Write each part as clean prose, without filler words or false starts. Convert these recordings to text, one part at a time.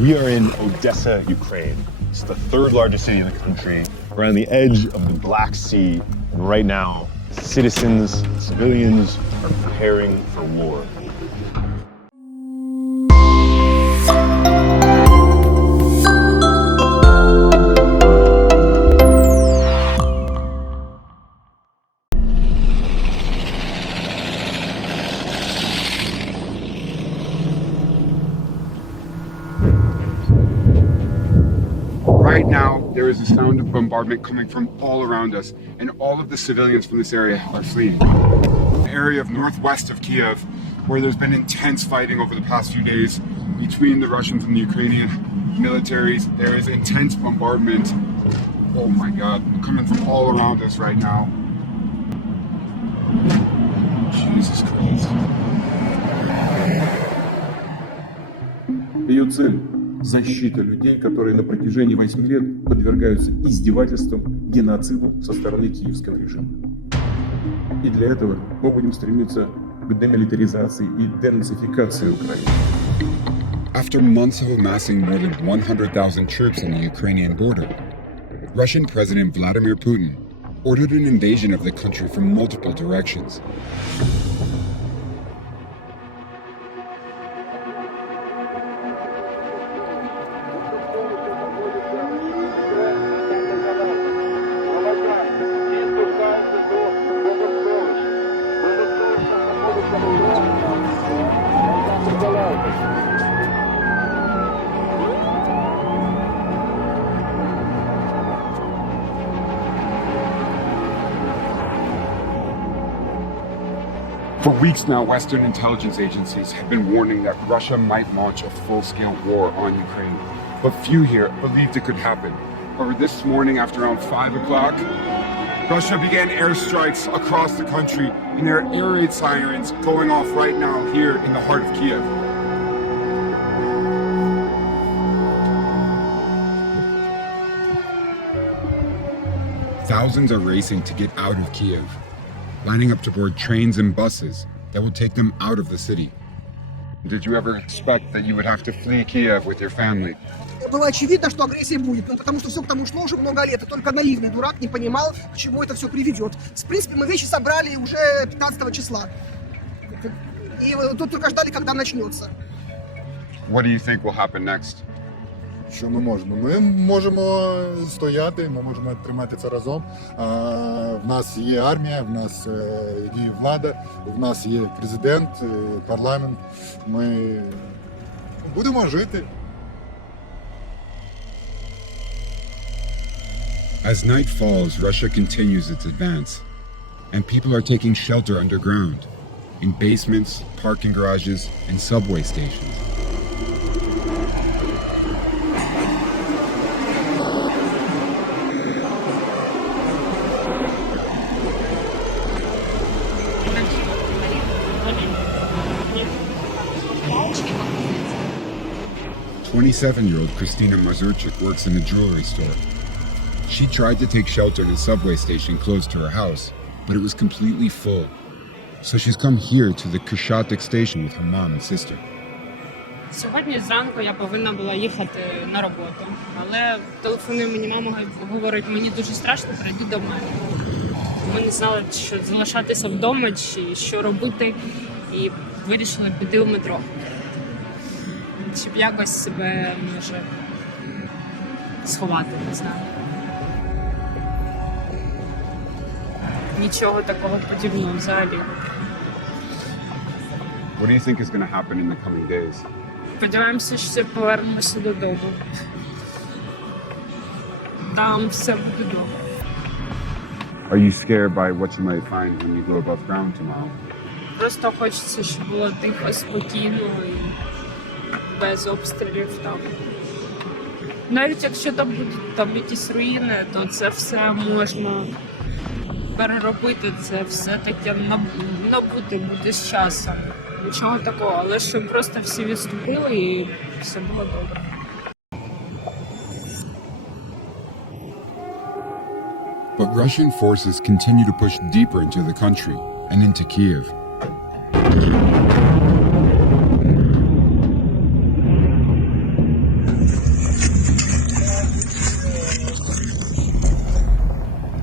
We are in Odessa, Ukraine. It's the third largest city in the country. We're on the edge of the Black Sea, and right now, citizens, civilians are preparing for war. Right now, there is a sound of bombardment coming from all around us, and all of the civilians from this area are fleeing. The area of northwest of Kiev, where there's been intense fighting over the past few days between the Russians and the Ukrainian militaries. There is intense bombardment. Oh my God, coming from all around us right now. Jesus Christ. Ее цель – защита людей, которые на протяжении 8 лет подвергаются издевательствам, геноциду со стороны киевского режима. И для этого мы будем стремиться к демилитаризации и денацификации Украины. After months of amassing more than 100,000 troops on the Ukrainian border, Russian President Vladimir Putin ordered an invasion of the country from multiple directions. For weeks now, Western intelligence agencies have been warning that Russia might launch a full-scale war on Ukraine. But few here believed it could happen. However, this morning, after around 5 o'clock, Russia began airstrikes across the country, and there are air raid sirens going off right now here in the heart of Kiev. Thousands are racing to get out of Kiev, lining up to board trains and buses that will take them out of the city. Did you ever expect that you would have to flee Kiev with your family? Было очевидно, что агрессия будет, потому что все к тому шло уже много лет, и только наивный дурак не понимал, к чему это все приведет. В принципе, мы вещи собрали уже 15 числа, и тут только ждали, когда начнется. What do you think will happen next? Що ми можемо? Ми можемо стояти, ми можемо тримати це разом. В нас є армія, в нас є влада, в нас є президент, парламент. Ми будемо жити. As night falls, Russia continues its advance, and people are taking shelter underground, in basements, parking garages, and subway stations. Twenty-seven-year-old Kristina Mazurchik works in a jewelry store. She tried to take shelter in a subway station close to her house, but it was completely full. So she's come here to the Krishatik station with her mom and sister. Сьогодні зранку я повинна була їхати на роботу, але телефонує мені мама, говорить, мені дуже страшно, прийди до мене. Ми не знали, що залишатися вдома чи що робити, і вирішили піти у метро. Щоб якось себе, може, сховати, не знаю. Нічого такого подібного взагалі. What do you think is going to happen in the coming days? Сподіваємося, що повернемося додому. Там все буде добре. Are you scared by what you might find when you go above ground tomorrow? Просто хочеться, щоб було тихо, спокійно і без обстрілів там. Навіть якщо там будуть там якісь руїни, то це все можна переробити, це все таке набути буде з часом. Нічого такого, але щоб просто всі відступили і все було добре. But Russian forces continue to push deeper into the country and into Kiev.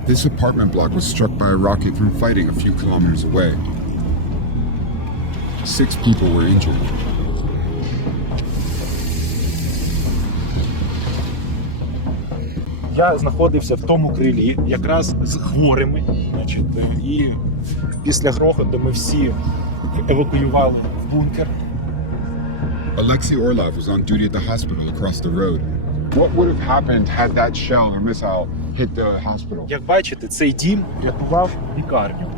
This apartment block was struck by a rocket from fighting a few kilometers away. 6 people were injured. Я знаходився в тому крилі якраз з хворими, значить, і після грохоту ми всі евакуювали в бункер. Alexei Orlov was on duty at the hospital across the road. What would have happened had that shell or missile hit the hospital? Як бачите, цей дім рятував лікарню.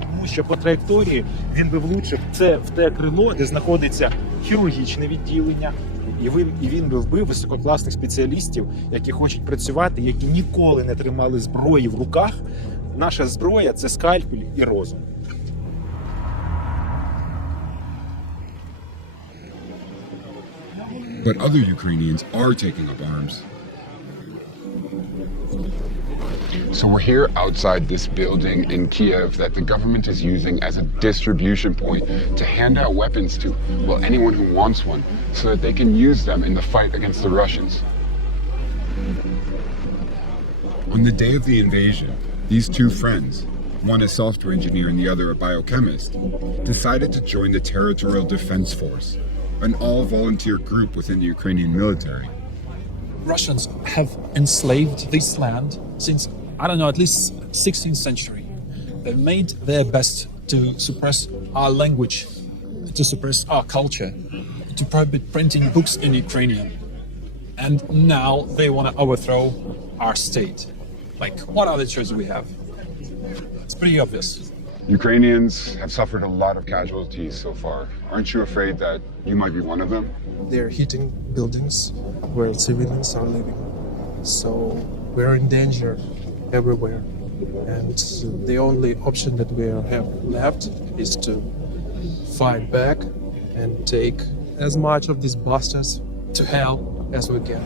Тому що по траєкторії він би влучив в те крило, де знаходиться хірургічне відділення, і він би вбив висококласних спеціалістів, які хочуть працювати, які ніколи не тримали зброї в руках. Наша зброя – це скальпель і розум. But other Ukrainians are taking up arms. So we're here outside this building in Kiev that the government is using as a distribution point to hand out weapons to, well, anyone who wants one, so that they can use them in the fight against the Russians. On the day of the invasion, these 2 friends, one a software engineer and the other a biochemist, decided to join the Territorial Defense Force, an all-volunteer group within the Ukrainian military. Russians have enslaved this land since, I don't know, at least 16th century. They've made their best to suppress our language, to suppress our culture, to prohibit printing books in Ukrainian. And now they want to overthrow our state. Like, what other choice do we have? It's pretty obvious. Ukrainians have suffered a lot of casualties so far. Aren't you afraid that you might be one of them? They're hitting buildings where civilians are living. So we're in danger everywhere. And the only option that we have left is to fight back and take as much of these bastards to hell as we can.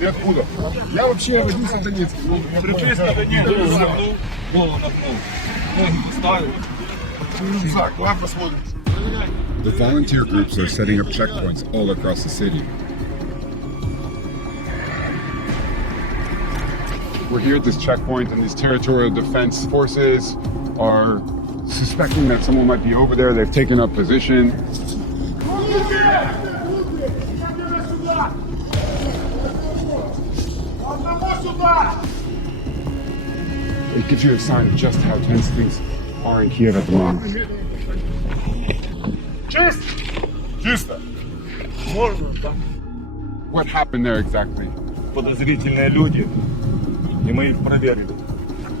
Ты откуда? Я вообще родился в Донецке. The volunteer groups are setting up checkpoints all across the city. We're here at this checkpoint, and these territorial defense forces are suspecting that someone might be over there. They've taken up position. It gives you a sign of just how tense things are in Kiev at the moment. Чисто. What happened there exactly? Подозрительні люди, і ми їх перевіримо.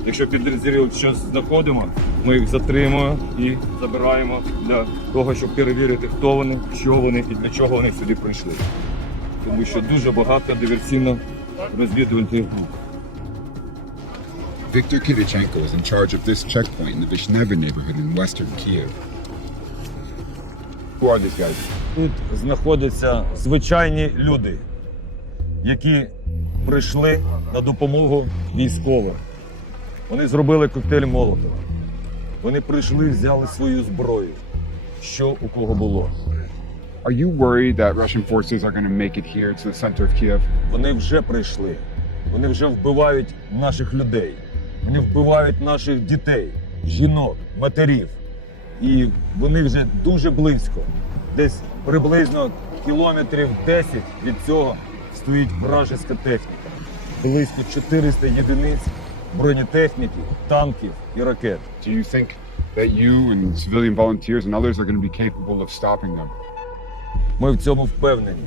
Якщо підозрюють, що знаходимо, ми їх затримуємо і забираємо для того, щоб перевірити, хто вони, що вони і для чого вони сюди прийшли. Тому що дуже багато диверсійно-розвідувальних груп. Viktor Kivichenko is in charge of this checkpoint in the Vishneva neighborhood in western Kiev. Who are these guys? Тут знаходяться звичайні люди, які прийшли на допомогу військовим. Вони зробили коктейль Молотова. Вони прийшли, взяли свою зброю, що у кого було. Are you worried that Russian forces are going to make it here to the center of Kiev? Вони вже прийшли. Вони вже вбивають наших людей. Вони вбивають наших дітей, жінок, матерів. І вони вже дуже близько. Десь приблизно кілометрів 10 від цього стоїть вражеська техніка. Близько 400 єдиниць бронетехніки, танків і ракет. Do you think that you and civilian volunteers and others are going to be capable of stopping them? Ми в цьому впевнені.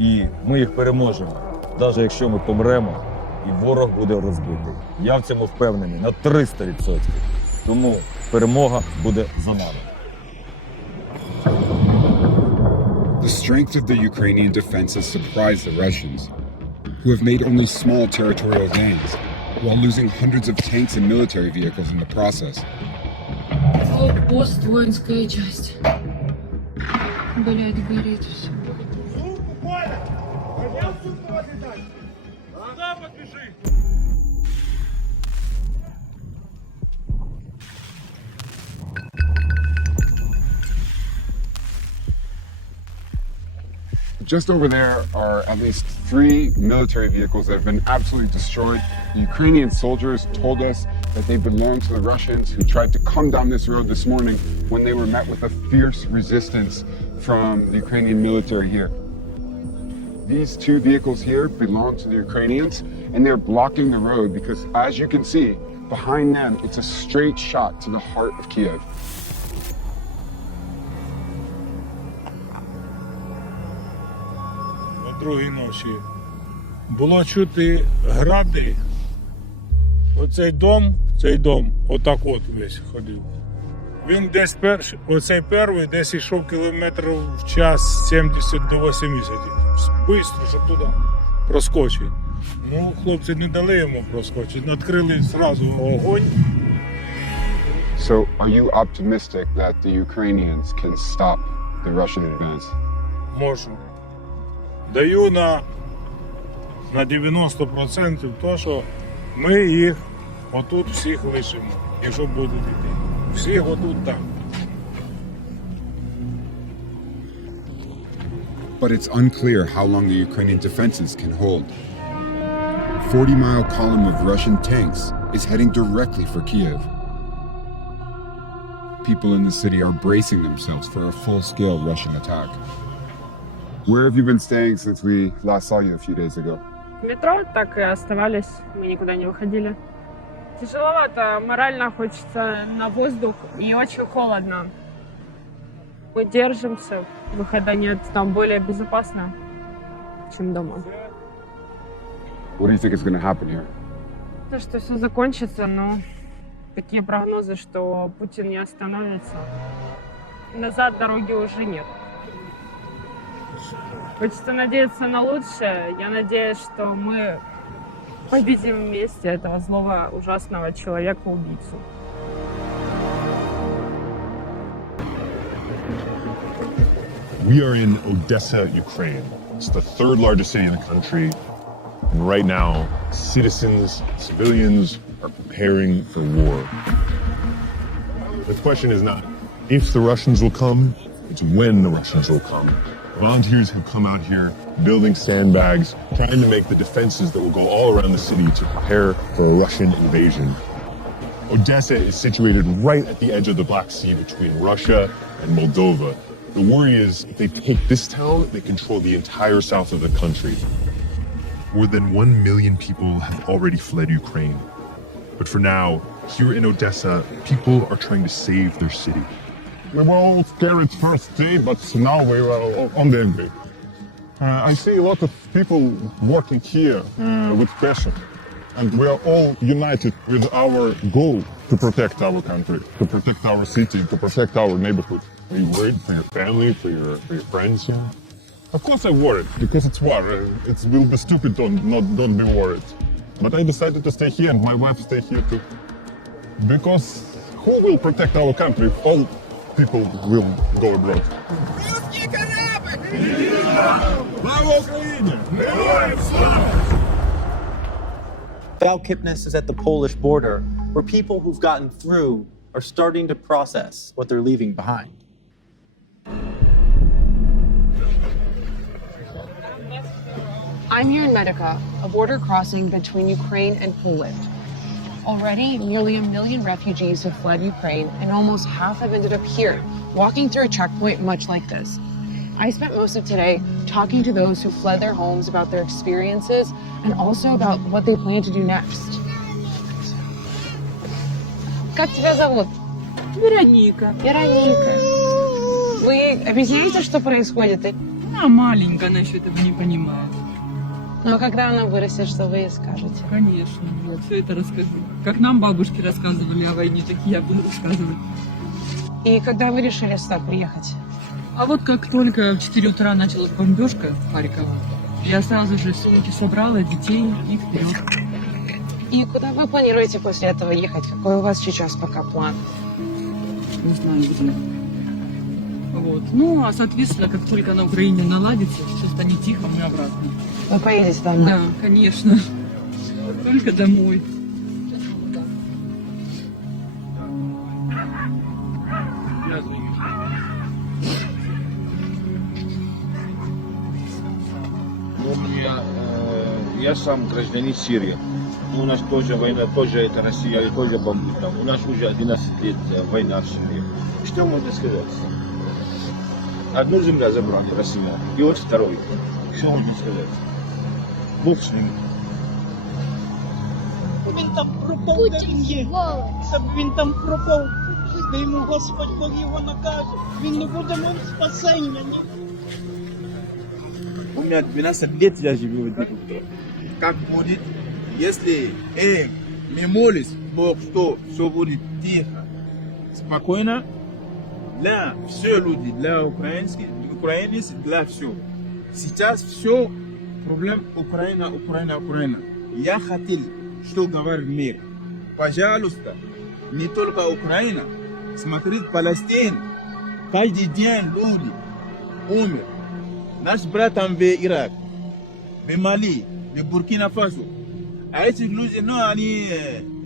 І ми їх переможемо. Навіть якщо ми помремо, і ворог буде розбитий. Я в цьому впевнений на 300%. Тому перемога буде за нами. The strength of the Ukrainian defense has surprised the Russians, who have made only small territorial gains, while losing hundreds of tanks and military vehicles in the process. Пост, воинская часть. Блять, горит все. just over there are at least 3 military vehicles that have been absolutely destroyed. The Ukrainian soldiers told us that they belong to the Russians who tried to come down this road this morning when they were met with a fierce resistance from the Ukrainian military here. These 2 vehicles here belong to the Ukrainians, and they're blocking the road because, as you can see, behind them, it's a straight shot to the heart of Kiev. О другій ночі було чути гради. Цей дом, отак от весь ходив. Він десь оцей перший десь йшов кілометрів в час 70 до 80. Бистро, щоб туди проскочити. Ну, хлопці не дали йому проскочити, відкрили зразу огонь. So, are you optimistic that the Ukrainians can stop the Russian advance? Можу. Даю на 90% то, що ми їх отут всіх лишимо, якщо будуть йти. Всіх отут там. But it's unclear how long the Ukrainian defenses can hold. A 40-mile column of Russian tanks is heading directly for Kiev. People in the city are bracing themselves for a full-scale Russian attack. Where have you been staying since we last saw you a few days ago? В метро так и оставались, мы никуда не выходили. Тяжеловато, морально хочется на воздух и очень холодно. Мы держимся, выхода нет, там более безопасно, чем дома. What do you think is going to happen here? То, что все закончится, но такие прогнозы, что Путин не остановится. Назад дороги уже нет. Хочется надеяться на лучшее. Я надеюсь, что мы победим вместе этого злого, ужасного человека-убийцу. We are in Odessa, Ukraine. It's the 3rd largest city in the country. And right now, civilians are preparing for war. The question is not if the Russians will come, it's when the Russians will come. Volunteers have come out here building sandbags, trying to make the defenses that will go all around the city to prepare for a Russian invasion. Odessa is situated right at the edge of the Black Sea between Russia and Moldova. The worry is if they take this town, they control the entire south of the country. More than 1 million people have already fled Ukraine. But for now, here in Odessa, people are trying to save their city. We were all scared first day, but now we are on the end. I see a lot of people working here with passion. And we are all united with our goal to protect our country, to protect our city, to protect our neighborhood. Are you worried for your family, for your friends here? Of course I'm worried, because it's war. It will be stupid to don't be worried. But I decided to stay here and my wife stay here too. Because who will protect our country if all people will go abroad? Val Kipnis is at the Polish border, where people who've gotten through are starting to process what they're leaving behind. I'm here in Medica, a border crossing between Ukraine and Poland. Already, nearly 1 million refugees have fled Ukraine, and almost half have ended up here, walking through a checkpoint much like this. I spent most of today talking to those who fled their homes about their experiences and also about what they plan to do next. Как тебя зовут? Вероника. Вероника. Вы объясняете, что происходит? Она маленькая, она еще этого не понимает. Но когда она вырастет, что вы ей скажете? Конечно, я все это расскажу. Как нам бабушки рассказывали о войне, так и я буду рассказывать. И когда вы решили сюда приехать? А вот как только в 4 утра началась бомбежка в Харькове, я сразу же сумки собрала, детей и вперед. И куда вы планируете после этого ехать? Какой у вас сейчас пока план? Не знаю, где. Вот. Ну, а соответственно, как только на Украине наладится, все станет тихо, мы обратно. Вы поедете домой? Да, конечно. Только домой. Я сам гражданин Сирии. У нас тоже война, тоже это Россия, и тоже бомбит там. У нас уже 11 лет война в Сирии. Что можно сказать? Одну землю забрали, Россия, и вот второй. Что можно сказать? Бог с ним. Він там пропав, де він є. Щоб він там пропав, де йому Господь Бог його накаже. Він не буде мав спасення. У меня 12 лет я живу в этом. Как будет, если мы молимся, Бог, что все будет тихо, спокойно, для все люди, для украинцев, для все. Сейчас все проблем Украина. Я хотел, что говорит мир. Пожалуйста, не только Украина, смотрите Палестину. Каждый день люди умер. Наш брат там в Ирак, в Мали, в Буркина-Фасо. А эти люди, ну, они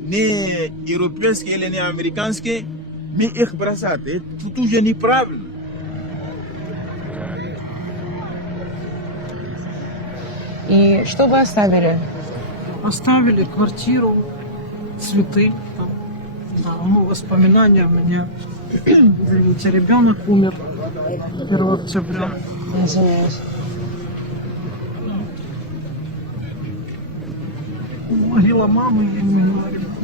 не европейские или не американские, мы их бросать. Это уже неправильно. И что вы оставили? Оставили квартиру, цветы, там, ну, воспоминания у меня. Видите, ребенок умер 1 октября. Извиняюсь. Могила мамы и могила ребенка.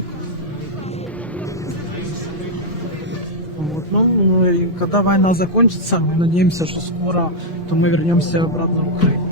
Вот, ну, и когда война закончится, мы надеемся, что скоро, то мы вернемся обратно в Украину.